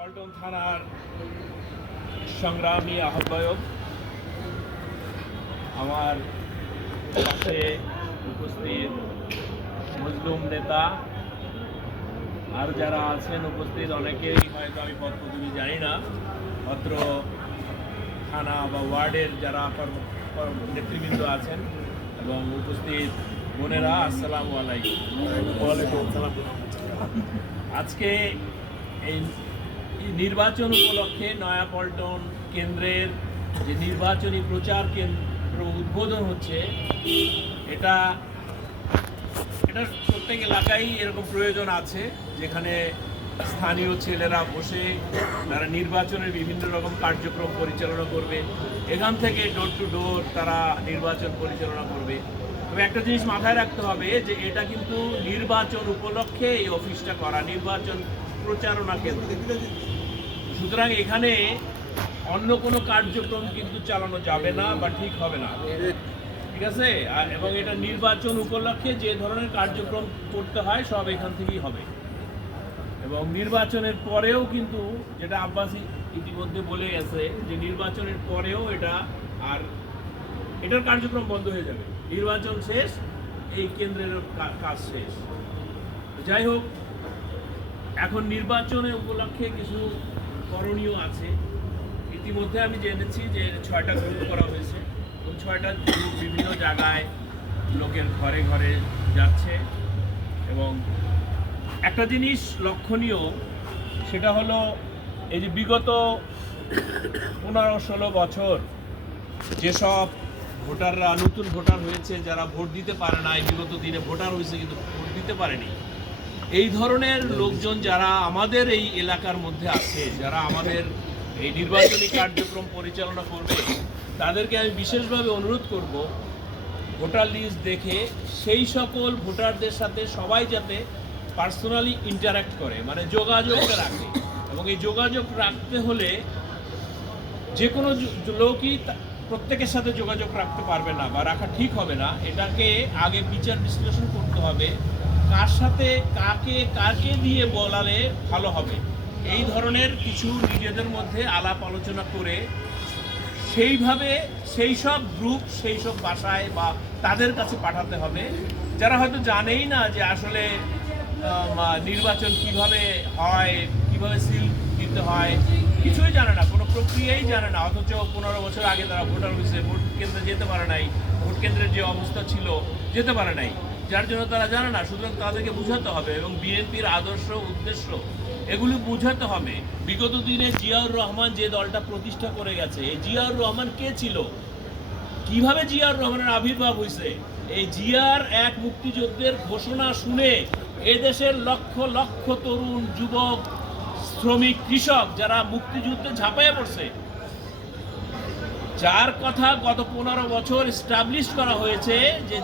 পল্টন থানার সংগ্রামী আহ্বায়ক, আমার পাশে উপস্থিত মজলুম নেতা আর যারা আছেন উপস্থিত, অনেকেই হয়তো আমি পদ পদবি জানি না, অত্র থানা বা ওয়ার্ডের যারা নেতৃবৃন্দ আছেন এবং উপস্থিত বোনেরা, আসসালামু আলাইকুম। আজকে এই নির্বাচন উপলক্ষে নয়াপল্টন কেন্দ্রের যে নির্বাচনী প্রচার কেন্দ্র উদ্বোধন হচ্ছে, এটা প্রত্যেক এলাকায় এরকম প্রয়োজন আছে, যেখানে স্থানীয় ছেলেরা বসে তারা নির্বাচনের বিভিন্ন রকম কার্যক্রম পরিচালনা করবে। এখান থেকে ডোর টু ডোর তারা নির্বাচন পরিচালনা করবে। তবে একটা জিনিস মাথায় রাখতে হবে যে এটা কিন্তু নির্বাচন উপলক্ষে এই অফিসটা করা, নির্বাচন প্রচারণা কেন্দ্র। সুতরাং এখানে অন্য কোনো কার্যক্রম কিন্তু চালানো যাবে না বা ঠিক হবে না, ঠিক আছে? এবং এটা নির্বাচন উপলক্ষে যে ধরনের কার্যক্রম করতে হয় সব এখান থেকেই হবে। এবং নির্বাচনের পরেও কিন্তু, যেটা আব্বাস ইতিমধ্যে বলে গেছে, যে নির্বাচনের পরেও এটার কার্যক্রম বন্ধ হয়ে যাবে। নির্বাচন শেষ, এই কেন্দ্রের কাজ শেষ। যাই হোক, এখন নির্বাচনের উপলক্ষে কিছু করণীয় আছে। ইতিমধ্যে আমি জেনেছি যে 6টা গ্রুপ করা হয়েছে এবং 6টা গ্রুপ বিভিন্ন জায়গায় লোকের ঘরে ঘরে যাচ্ছে। এবং একটা জিনিস লক্ষণীয়, সেটা হলো এই যে বিগত 15-16 বছর যেসব ভোটাররা, নতুন ভোটার হয়েছে, যারা ভোট দিতে পারে না, বিগত দিনে ভোটার হয়েছে কিন্তু ভোট দিতে পারেনি, এই ধরনের লোকজন যারা আমাদের এই এলাকার মধ্যে আছে, যারা আমাদের এই নির্বাচনী কার্যক্রম পরিচালনা করবে, তাদেরকে আমি বিশেষভাবে অনুরোধ করব, ভোটার লিস্ট দেখে সেই সকল ভোটারদের সাথে সবাই যাতে পার্সোনালি ইন্টারাক্ট করে, মানে যোগাযোগটা রাখে। এবং এই যোগাযোগ রাখতে হলে যে কোনো লোকই প্রত্যেকের সাথে যোগাযোগ রাখতে পারবে না বা রাখা ঠিক হবে না। এটাকে আগে বিচার বিশ্লেষণ করতে হবে, কার সাথে কাকে দিয়ে বলালে ভালো হবে। এই ধরনের কিছু নিজেদের মধ্যে আলাপ আলোচনা করে সেইভাবে সেই সব গ্রুপ সেই সব বাসায় বা তাদের কাছে পাঠাতে হবে, যারা হয়তো জানেই না যে আসলে নির্বাচন কিভাবে হয়, কিভাবে সিল দিতে হয়, কিছুই জানে না, কোনো প্রক্রিয়াই জানে না। অথচ 15 বছর আগে তারা ভোটার হয়েছে, ভোট কেন্দ্রে যেতে পারে নাই, ভোট কেন্দ্রের যে অবস্থা ছিল যেতে পারে নাই, যার জন্য তারা জানে না। সুতরাং তাদেরকে বুঝাতে হবে এবং বিএনপির আদর্শ, উদ্দেশ্য এগুলি বুঝাতে হবে। বিগত দিনে জিয়াউর রহমান যে দলটা প্রতিষ্ঠা করে গেছে, এই জিয়াউর রহমান কে ছিল, কিভাবে জিয়াউর রহমানের আবির্ভাব হয়েছে, এই জিয়ার এক মুক্তিযুদ্ধের ঘোষণা শুনে এদেশের লক্ষ লক্ষ তরুণ, যুবক, শ্রমিক, কৃষক যারা মুক্তিযুদ্ধে ঝাঁপাইয়া পড়ছে, যার কথা গত 15 বছর এস্টাবলিশ করা হয়েছে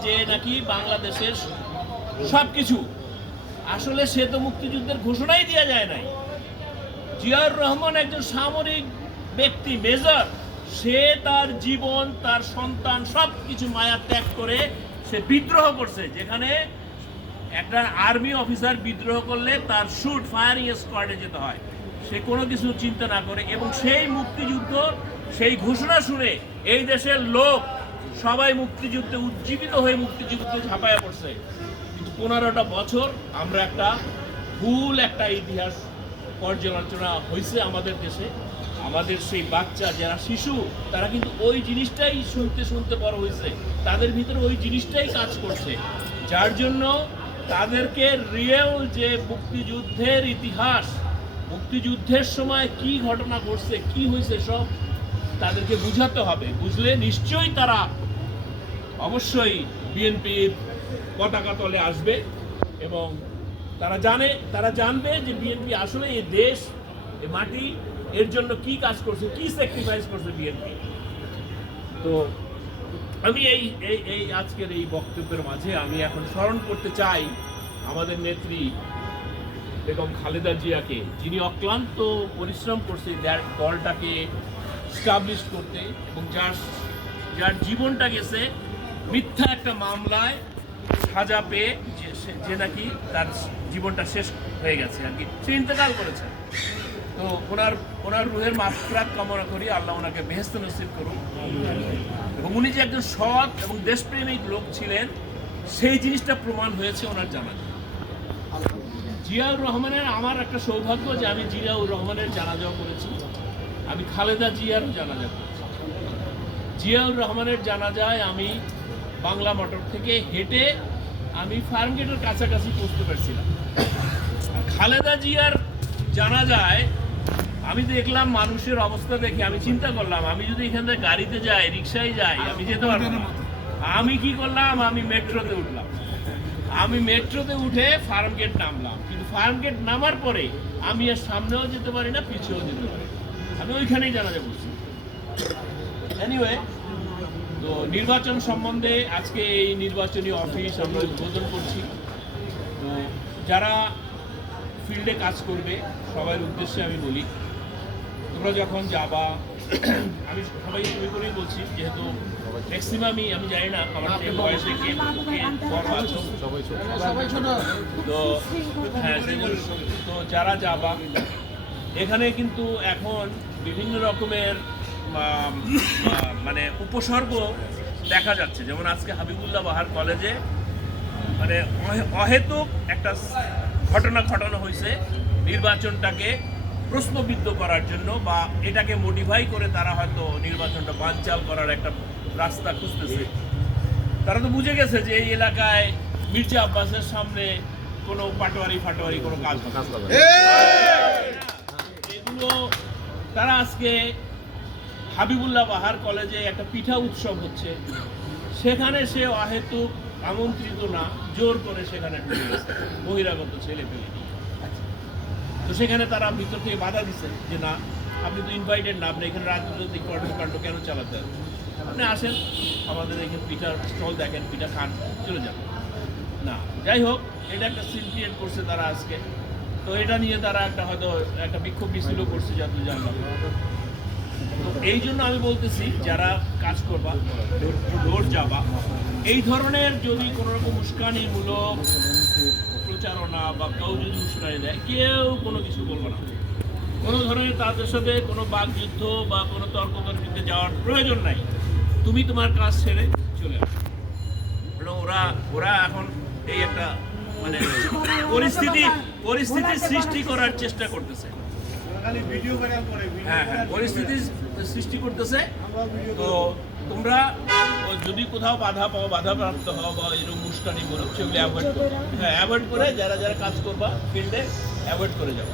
যে নাকি বাংলাদেশের সবকিছু, আসলে সে তো মুক্তিযুদ্ধের ঘোষণাই দেওয়া যায় নাই। জিয়াউর রহমান একজন সামরিক ব্যক্তি, মেজর, সে তার জীবন, তার সন্তান সব কিছু মায়া ত্যাগ করে সে বিদ্রোহ করছে, যেখানে একটা আর্মি অফিসার বিদ্রোহ করলে তার শুট ফায়ারিং স্কোয়াডে যেতে হয়, সে কোনো কিছু চিন্তা না করে। এবং সেই মুক্তিযুদ্ধ, সেই ঘোষণা শুনে এই দেশের লোক সবাই মুক্তিযুদ্ধে উজ্জীবিত হয়ে মুক্তিযুদ্ধে ঝাঁপাইয়া পড়ছে। কিন্তু 15টা বছর আমরা ভুল একটা ইতিহাস পর্যালোচনা হয়েছে আমাদের দেশে। আমাদের সেই বাচ্চা যারা শিশু, তারা কিন্তু ওই জিনিসটাই শুনতে শুনতে বড় হয়েছে, তাদের ভিতরে ওই জিনিসটাই কাজ করছে, যার জন্য তাদেরকে রিয়েল যে মুক্তিযুদ্ধের ইতিহাস, মুক্তিযুদ্ধের সময় কি ঘটনা ঘটছে, কি হয়েছে, সব তাদেরকে বুঝাতে হবে। বুঝলে নিশ্চয়ই তারা অবশ্যই বিএনপির পতাকা তলে আসবে এবং তারা জানবে যে বিএনপি আসলে এই দেশ, এই মাটি, এর জন্য কি কাজ করছে, কি স্যাক্রিফাইস করছে বিএনপি। তো আমি এই আজকের এই বক্তব্যের মাঝে আমি এখন স্মরণ করতে চাই আমাদের নেত্রী বেগম খালেদা জিয়াকে, যিনি অক্লান্ত পরিশ্রম করছে দলটাকে স্টাবলিশ করতে, এবং যার জীবনটা গেছে মিথ্যা একটা মামলায় সাজা পেয়ে, যে নাকি তার জীবনটা শেষ হয়ে গেছে আর কি, সে ইন্তেকাল করেছে। তো ওনার রুহের মাগফিরাত কামনা করি, আল্লাহ ওনাকে বেহেশত নসিব করুন। এবং উনি যে একজন সৎ এবং দেশপ্রেমিক লোক ছিলেন সেই জিনিসটা প্রমাণ হয়েছে ওনার জানাজা। জিয়াউর রহমানের আমার একটা সৌভাগ্য যে আমি জিয়াউর রহমানের জানাজাও করেছি, আমি খালেদা জিয়ারও জানাজা করেছি। জিয়াউর রহমানের জানাজায় আমি বাংলা মোটর থেকে হেঁটে আমি ফার্মগেটের কাছাকাছি পৌঁছতে পারছিলাম। আর খালেদা জিয়ার জানাজায় আমি দেখলাম মানুষের অবস্থা দেখে আমি চিন্তা করলাম আমি যদি এখান থেকে গাড়িতে যাই, রিক্সায় যাই, আমি যেতে পারবো না। আমি কি করলাম, আমি মেট্রোতে উঠলাম। আমি মেট্রোতে উঠে ফার্মগেট নামলাম, কিন্তু ফার্মগেট নামার পরে আমি আর সামনেও যেতে পারি না, পিছেও যেতে পারি না, আমি ওইখানেই জানাজা করছি। এনিওয়ে, তো নির্বাচন সম্বন্ধে আজকে এই নির্বাচনী অফিস আমরা উদ্বোধন করছি। তো যারা ফিল্ডে কাজ করবে সবার উদ্দেশ্যে আমি বলি, তোমরা যখন যাবা, আমি সবাই তুমি করেই বলছি, যেহেতু ম্যাক্সিমামই আমি জানি না আমার যে বয়সে কে বড় আছো, তো হ্যাঁ, তো যারা যাবা এখানে কিন্তু এখন বিভিন্ন রকমের মানে উপসর্গ দেখা যাচ্ছে। যেমন আজকে হাবিবুল্লাহ বাহার কলেজে মানে অহেতুক একটা ঘটনা ঘটানো হয়েছে নির্বাচনটাকে প্রশ্নবিদ্ধ করার জন্য, বা এটাকে মডিফাই করে তারা হয়তো নির্বাচনটা বানচাল করার একটা রাস্তা খুঁজতেছে। তারা তো বুঝে গেছে যে এই এলাকায় মির্জা আব্বাসের সামনে কোনো পাটোয়ারি কোনো কাজ হবে, এগুলো তারা আজকে হাবিবুল্লাহ বাহার কলেজে একটা পিঠা উৎসব হচ্ছে, সেখানে সে অহেতুক আমন্ত্রিত না, জোর করে সেখানে ঢুকে গেছে বহিরাগত ছেলে পেলে। তো সেখানে তারা ভিতর থেকে বাধা দিচ্ছে যে না, আপনি তো ইনভাইটেড না, আপনি এখানে রাজনৈতিক কর্মকাণ্ড কেন চালাতে হবে, আপনি আসেন আমাদের এখানে পিঠার স্টল দেখেন, পিঠা খান, চলে যান না। যাই হোক, এটা একটা সিন ক্রিয়েট করছে তারা আজকে। তো এটা নিয়ে তারা হয়তো একটা বিক্ষোভ মিছিলও করছে, যাতে জানলাম। তো এই জন্য আমি বলতেছি, যারা কাজ করবা, ভোট যাবা, এই ধরনের যদি কোনো রকম উস্কানিমূলক প্রচারণা বা কেউ যদি উস্কানি দেয়, কেউ কোনো কিছু বলবো না। কোনো ধরনের তাদের সাথে কোনো বাকযুদ্ধ বা কোনো তর্কতর্কিতে যাওয়ার প্রয়োজন নাই। তুমি তোমার কাজ ছেড়ে চলে আসো। ওরা এখন এই একটা মানে পরিস্থিতি সৃষ্টি করার চেষ্টা করতেছে। হ্যাঁ, পরিস্থিতি সৃষ্টি করতেছে। তো তোমরা যদি কোথাও বাধাপ্রাপ্ত হও বা এরকম উস্কানি মূলক, সেগুলি অ্যাভয়েড করে যারা কাজ করবা ফিল্ডে অ্যাভয়েড করে যাও।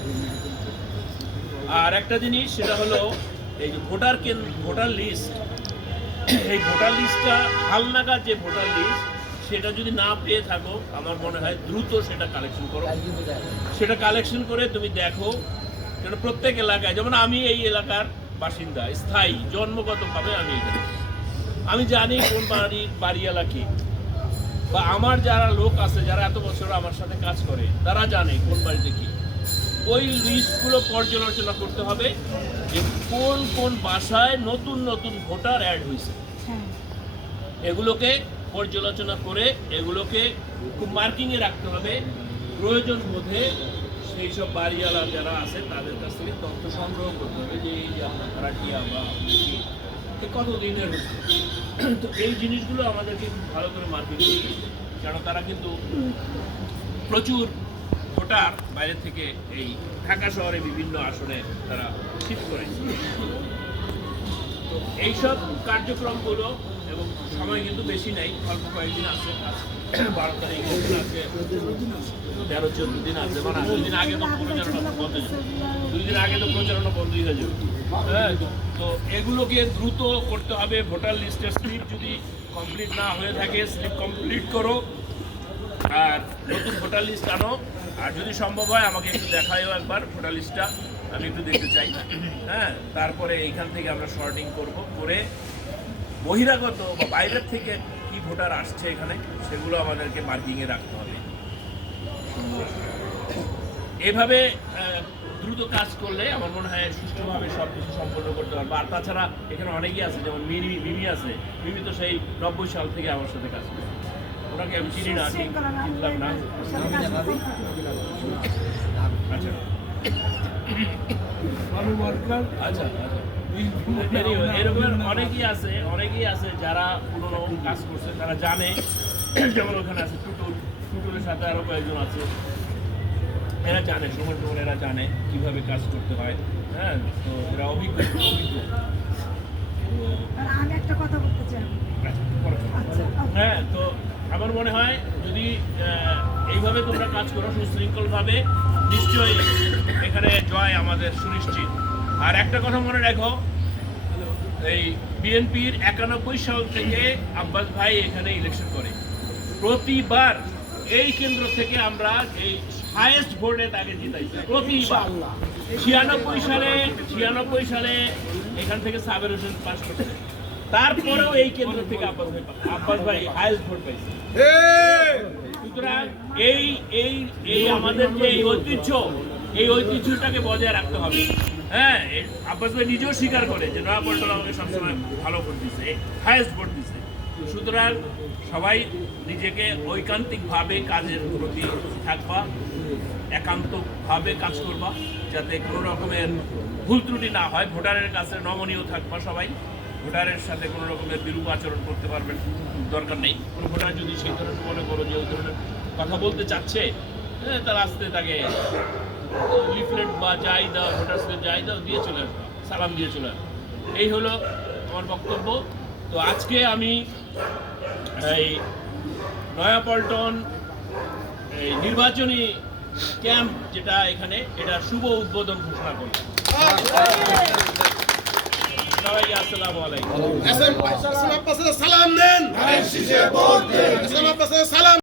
আর একটা জিনিস, সেটা হলো এই যে ভোটার লিস্ট, এই ভোটার লিস্টটা হালনাগাদ যে ভোটার লিস্ট, সেটা যদি না পেয়ে থাকো, আমার মনে হয় দ্রুত সেটা কালেকশন করো। সেটা কালেকশন করে তুমি দেখো, কারণ প্রত্যেক এলাকায়, যেমন আমি এই এলাকার বাসিন্দা, স্থায়ী, জন্মগতভাবে আমি এখানে, আমি জানি কোন বাড়িওয়ালা কি, বা আমার যারা লোক আছে যারা এত বছর আমার সাথে কাজ করে, তারা জানে কোন বাড়িতে কি। ওই লিস্টগুলো পর্যালোচনা করতে হবে যে কোন বাসায় নতুন ভোটার অ্যাড হয়েছে, এগুলোকে পর্যালোচনা করে এগুলোকে খুব মার্কিংয়ে রাখতে হবে। প্রয়োজন বোধে সেই সব বাড়িওয়ালা যারা আছে তাদের কাছ থেকে তথ্য সংগ্রহ করতে হবে যে এই যে আপনার ভাড়াটিয়া বা কত দিনের হচ্ছে। তো এই জিনিসগুলো আমাদেরকে ভালো করে মার্কিং করতে হবে, কারণ তারা কিন্তু প্রচুর ভোটার বাইরে থেকে এই ঢাকা শহরে বিভিন্ন আসনে তারা শিফট করে। তো এইসব কার্যক্রমগুলো, এবং সময় কিন্তু বেশি নেই, অল্প কয়েকদিন আছে, 12 তারিখ আছে, 13-14 দিন আছে, মানে 2 দিন আগে তো প্রচারণা বন্ধ হয়ে যাবে, 2 দিন আগে তো প্রচারণা বন্ধই হয়ে যাবে। হ্যাঁ, তো এগুলোকে দ্রুত করতে হবে। ভোটার লিস্টের স্লিপ যদি কমপ্লিট না হয়ে থাকে, স্লিপ কমপ্লিট করো আর নতুন ভোটার লিস্ট আনো। আর যদি সম্ভব হয় আমাকে একটু দেখাইও একবার ভোটার লিস্টটা, আমি একটু দেখতে চাই। হ্যাঁ, তারপরে এইখান থেকে আমরা শর্টিং করে বহিরাগত বা বাইরের থেকে কি ভোটার আসছে এখানে, সেগুলো আমাদেরকে মার্কিংয়ে রাখতে হবে। এইভাবে দ্রুত কাজ করলে আমার মনে হয় সুষ্ঠুভাবে সব কিছু সম্পন্ন করতে পারবো। আর তাছাড়া এখানে অনেকেই আছে, যেমন মিমি আছে। মিমি তো সেই 90 সাল থেকে আমার সাথে কাজ করে, ওনাকে আমি চিনি না, চিনলাম না। আচ্ছা, আচ্ছা এরকম অনেকেই আছে যারা পুরনো কাজ করছে, তারা জানে। যেমন ওখানে আছে টুটুলের সাথে আরো কয়েকজন আছে, এরা জানে, সময় এরা জানে কিভাবে কাজ করতে হয়। হ্যাঁ, তো এরা অভিজ্ঞ। আমি একটা কথা বলতে চাই। হ্যাঁ, তো আমার মনে হয় যদি এইভাবে তোমরা কাজ করো সুশৃঙ্খলভাবে, নিশ্চয়ই এখানে জয় আমাদের সুনিশ্চিত। আর একটা কথা মনে রাখো, এই বিএনপির 91 সাল থেকে আব্বাস ভাই এখানে ইলেকশন করে, প্রতিবার এই কেন্দ্র থেকে আমরা এই হাইয়েস্ট ভোটে তাকে জিতাইছি প্রতিবার। 96 সালে এখান থেকে সাবের হোসেন পাস করছে, তারপরেও এই কেন্দ্র থেকে আব্বাস ভাই হাইয়েস্ট ভোট পাইছে। সুতরাং এই আমাদের যে এই ঐতিহ্যটাকে বজায় রাখতে হবে। হ্যাঁ, আব্বাস ভাই নিজেও স্বীকার করে যে নয়াপল্টন আমাকে সবসময় ভালো ভোট দিচ্ছে, হাইয়েস্ট ভোট দিচ্ছে। সুতরাং সবাই নিজেকে ঐকান্তিকভাবে কাজের প্রতি থাকবা, একান্তভাবে কাজ করবা, যাতে কোনো রকমের ভুল ত্রুটি না হয়। ভোটারের কাছে নমনীয় থাকবা সবাই, ভোটারের সাথে কোনো রকমের বিরূপ আচরণ করতে পারবেন দরকার নেই। কোনো ভোটার যদি সেই ধরনের মনে করো যে ওই ধরনের কথা বলতে চাচ্ছে, তার আসতে তাকে লিফলেট বা যাই দাও, ভোটার্সকে যাই দাও, দিয়ে চলে আসবা, সালাম দিয়ে চলে আসবা। এই হলো আমার বক্তব্য। তো আজকে আমি এই নয়াপল্টন এই নির্বাচনী ক্যাম্প যেটা এখানে, এটা শুভ উদ্বোধন ঘোষণা করলাম। সবাইকে আসসালামু আলাইকুম। সালাম দেন, সালাম